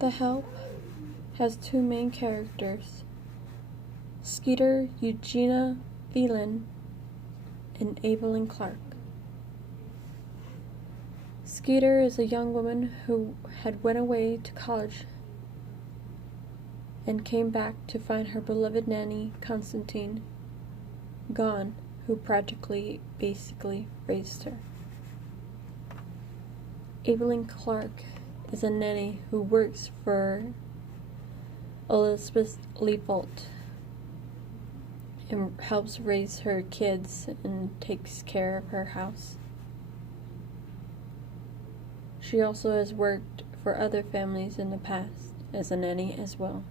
The Help has two main characters, Skeeter Eugenia Phelan and Evelyn Clark. Skeeter is a young woman who had went away to college and came back to find her beloved nanny, Constantine, gone, who basically raised her. Evelyn Clark is a nanny who works for Elizabeth Leafolt and helps raise her kids and takes care of her house. She also has worked for other families in the past as a nanny as well.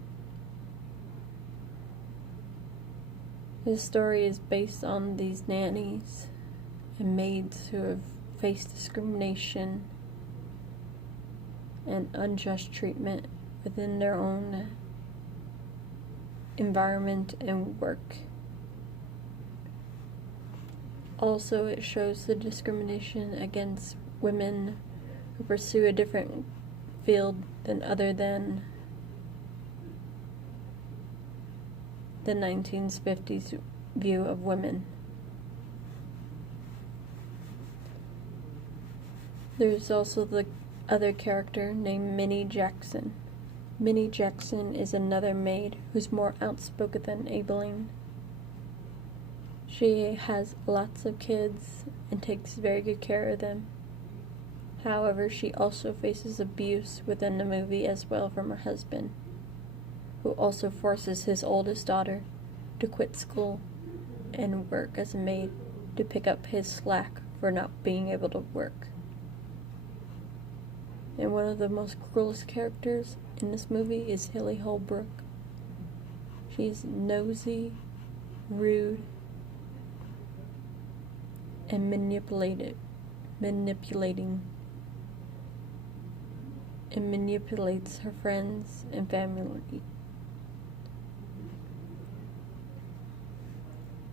This story is based on these nannies and maids who have faced discrimination and unjust treatment within their own environment and work. Also, it shows the discrimination against women who pursue a different field than other than the 1950s view of women. There's also the other character named Minnie Jackson. Minnie Jackson is another maid who's more outspoken than Evelyn. She has lots of kids and takes very good care of them. However, she also faces abuse within the movie as well from her husband, who also forces his oldest daughter to quit school and work as a maid to pick up his slack for not being able to work. And one of the most cruelest characters in this movie is Hilly Holbrook. She's nosy, rude, and manipulating, and manipulates her friends and family.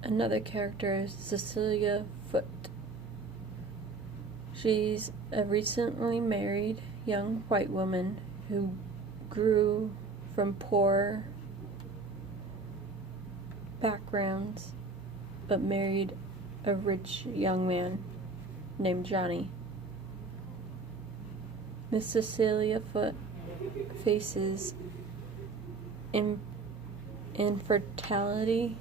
Another character is Cecilia Foote. She's a recently married young white woman who grew from poor backgrounds but married a rich young man named Johnny. Miss Cecilia Foote faces infertility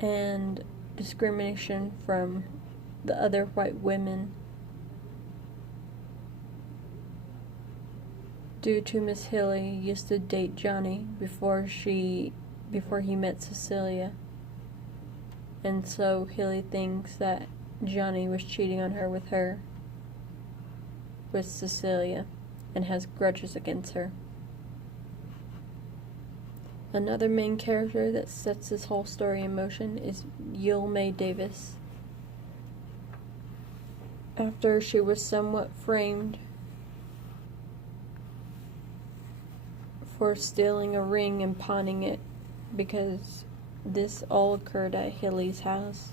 and discrimination from the other white women due to Miss Hilly used to date Johnny before he met Cecilia, and so Hilly thinks that Johnny was cheating on her with Cecilia and has grudges against her. Another main character that sets this whole story in motion is Yule May Davis. After she was somewhat framed for stealing a ring and pawning it, because this all occurred at Hilly's house,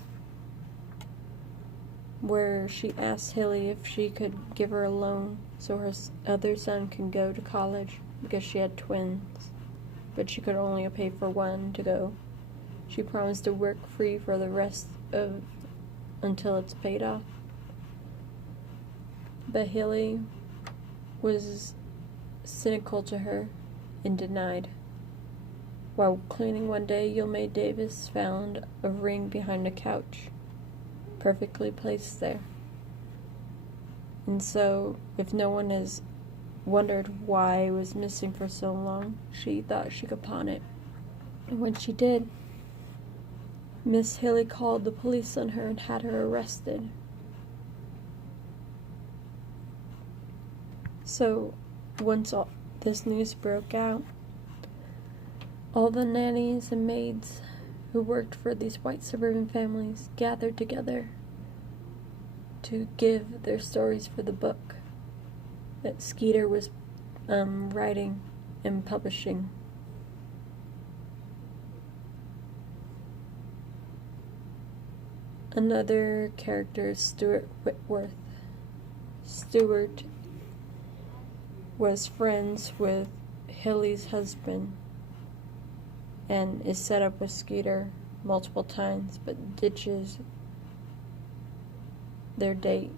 where she asked Hilly if she could give her a loan so her other son could go to college, because she had twins, but she could only pay for one to go. She promised to work free for the rest of until it's paid off. But Hilly was cynical to her and denied. While cleaning one day, Yule May Davis found a ring behind a couch, perfectly placed there. And so, if no one has wondered why it was missing for so long, she thought she could pawn it. And when she did, Miss Hilly called the police on her and had her arrested. So, once all this news broke out, all the nannies and maids who worked for these white suburban families gathered together to give their stories for the book that Skeeter was writing and publishing. Another character is Stuart Whitworth. Stuart was friends with Hilly's husband and is set up with Skeeter multiple times, but ditches their date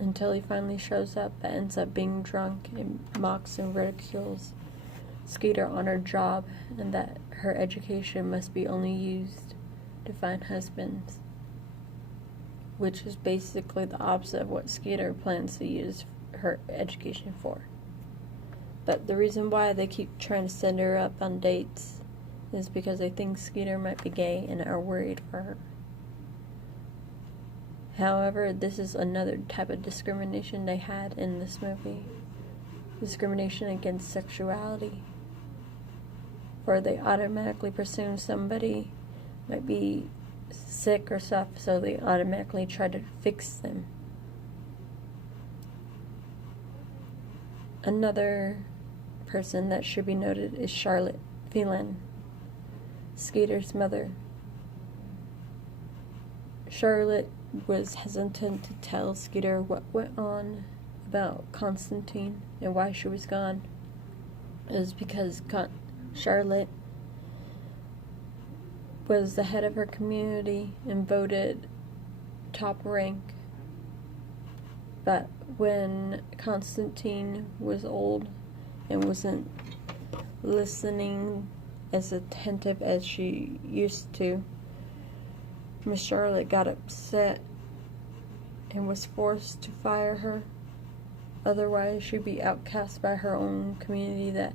until he finally shows up but ends up being drunk and mocks and ridicules Skeeter on her job and that her education must be only used to find husbands, which is basically the opposite of what Skeeter plans to use her education for. But the reason why they keep trying to send her up on dates is because they think Skeeter might be gay and are worried for her. However, this is another type of discrimination they had in this movie. Discrimination against sexuality. Where they automatically presume somebody might be sick or stuff, so they automatically try to fix them. Another person that should be noted is Charlotte Phelan, Skeeter's mother. Charlotte was hesitant to tell Skeeter what went on about Constantine and why she was gone. It was because Charlotte was the head of her community and voted top rank. But when Constantine was old and wasn't listening as attentive as she used to, Miss Charlotte got upset and was forced to fire her. Otherwise, she'd be outcast by her own community that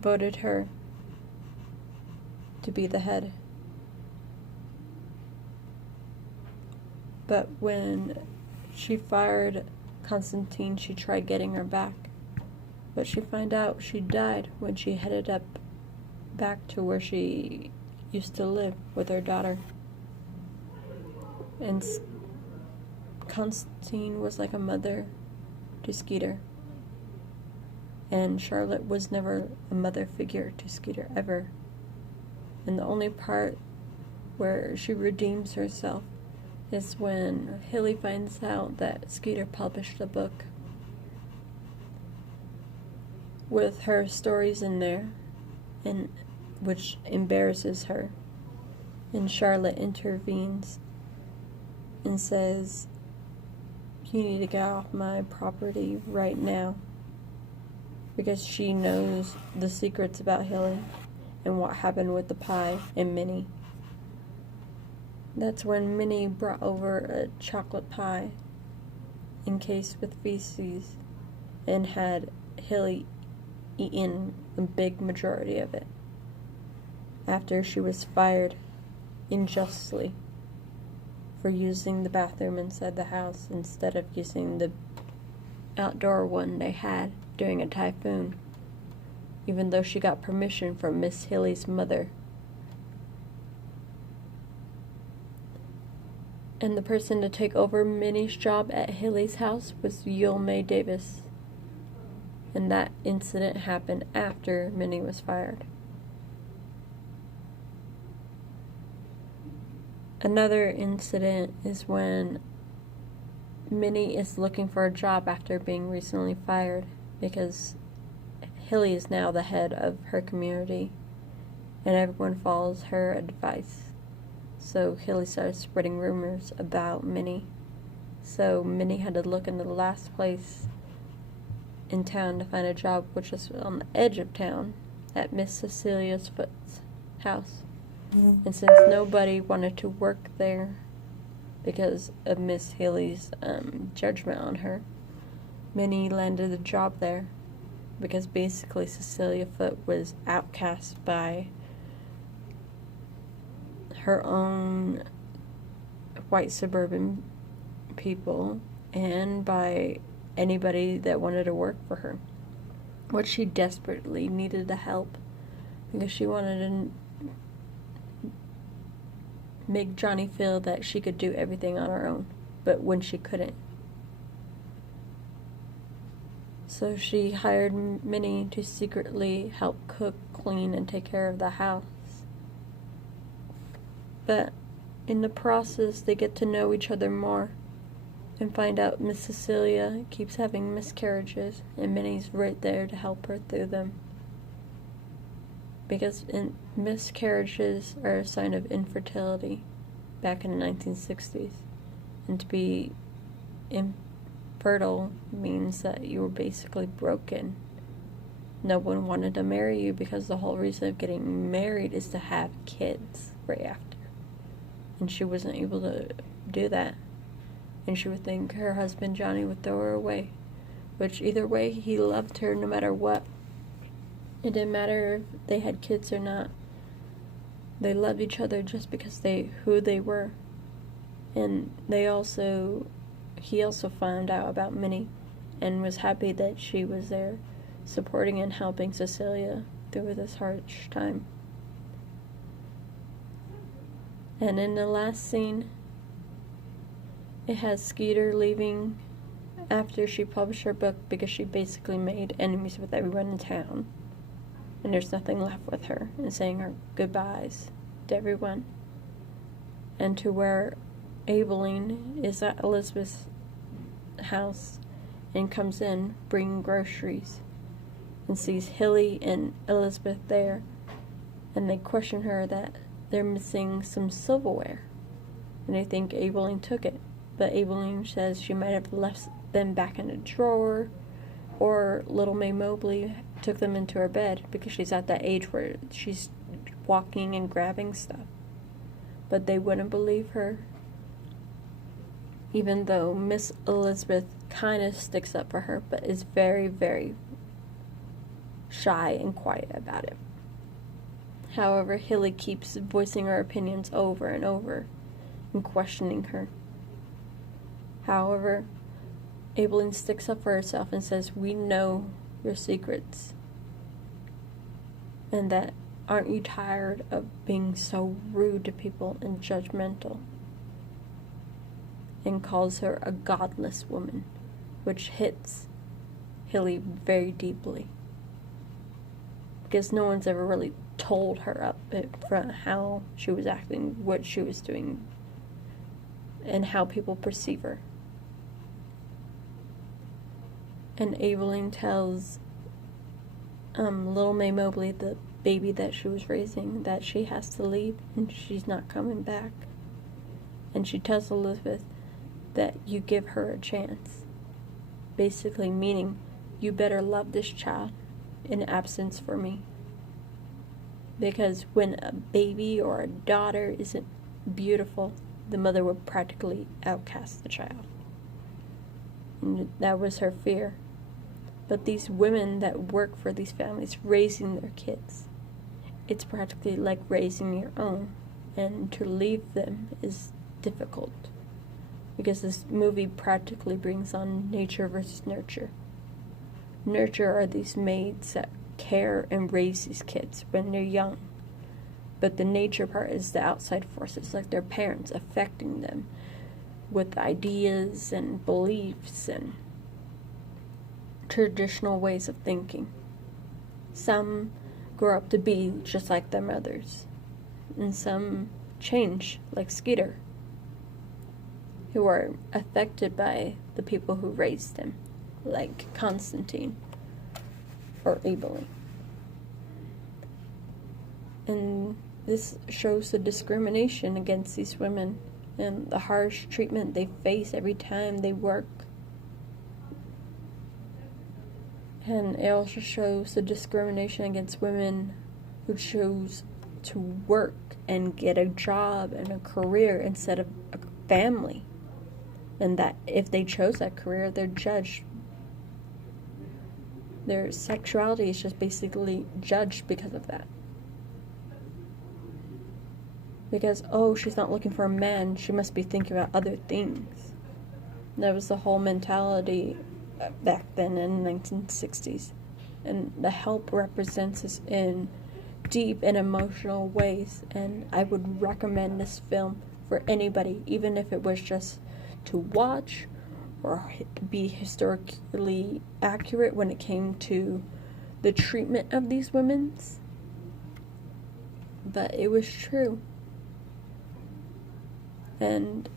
voted her to be the head. But when she fired Constantine, she tried getting her back. But she found out she died when she headed up back to where she used to live with her daughter. And Constantine was like a mother to Skeeter. And Charlotte was never a mother figure to Skeeter, ever. And the only part where she redeems herself is when Hilly finds out that Skeeter published a book with her stories in there, and which embarrasses her. And Charlotte intervenes and says, "You need to get off my property right now," because she knows the secrets about Hilly and what happened with the pie and Minnie. That's when Minnie brought over a chocolate pie encased with feces and had Hilly eaten a big majority of it after she was fired unjustly for using the bathroom inside the house instead of using the outdoor one they had during a typhoon, even though she got permission from Miss Hilly's mother. And the person to take over Minnie's job at Hilly's house was Yule May Davis. And that incident happened after Minnie was fired. Another incident is when Minnie is looking for a job after being recently fired because Hilly is now the head of her community and everyone follows her advice. So Hilly started spreading rumors about Minnie. So Minnie had to look in the last place in town to find a job, which was on the edge of town at Miss Cecilia's Foot's house. And since nobody wanted to work there because of Miss Hilly's judgment on her, Minnie landed a job there because basically Cecilia Foote was outcast by her own white suburban people and by anybody that wanted to work for her, which she desperately needed the help because she wanted to make Johnny feel that she could do everything on her own, but when she couldn't. So she hired Minnie to secretly help cook, clean, and take care of the house. But in the process, they get to know each other more and find out Miss Cecilia keeps having miscarriages, and Minnie's right there to help her through them. Because miscarriages are a sign of infertility back in the 1960s. And to be infertile means that you were basically broken. No one wanted to marry you because the whole reason of getting married is to have kids right after. And she wasn't able to do that. And she would think her husband Johnny would throw her away. Which either way, he loved her no matter what. It didn't matter if they had kids or not. They loved each other just because who they were. And he also found out about Minnie and was happy that she was there supporting and helping Cecilia through this harsh time. And in the last scene, it has Skeeter leaving after she published her book because she basically made enemies with everyone in town. And there's nothing left with her, and saying her goodbyes to everyone. And to where Aibileen is at Elizabeth's house and comes in bringing groceries and sees Hilly and Elizabeth there, and they question her that they're missing some silverware, and they think Aibileen took it, but Aibileen says she might have left them back in a drawer, or Little May Mobley took them into her bed because she's at that age where she's walking and grabbing stuff. But they wouldn't believe her, even though Miss Elizabeth kind of sticks up for her, but is very, very shy and quiet about it. However, Hilly keeps voicing her opinions over and over and questioning her. However, Aibileen sticks up for herself and says, "We know your secrets. And that, aren't you tired of being so rude to people and judgmental?" And calls her a godless woman, which hits Hilly very deeply. Because no one's ever really told her up front how she was acting, what she was doing, and how people perceive her. And Aibileen tells Little May Mobley, the baby that she was raising, that she has to leave and she's not coming back. And she tells Elizabeth that you give her a chance. Basically meaning, you better love this child in absence for me. Because when a baby or a daughter isn't beautiful, the mother would practically outcast the child. And that was her fear. But these women that work for these families raising their kids, it's practically like raising your own. And to leave them is difficult. Because this movie practically brings on nature versus nurture. Nurture are these maids that care and raise these kids when they're young. But the nature part is the outside forces, like their parents affecting them with ideas and beliefs and traditional ways of thinking. Some grow up to be just like their mothers, and some change, like Skeeter, who are affected by the people who raised them, like Constantine or Aibileen. And this shows the discrimination against these women and the harsh treatment they face every time they work. And it also shows the discrimination against women who choose to work and get a job and a career instead of a family. And that if they chose that career, they're judged. Their sexuality is just basically judged because of that. Because, oh, she's not looking for a man, she must be thinking about other things. That was the whole mentality back then in the 1960s. And The Help represents this in deep and emotional ways. And I would recommend this film for anybody, even if it was just to watch or be historically accurate when it came to the treatment of these women. But it was true. And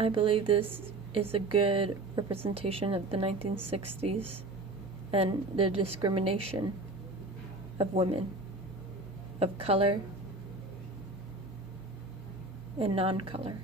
I believe this is a good representation of the 1960s and the discrimination of women of color and non-color.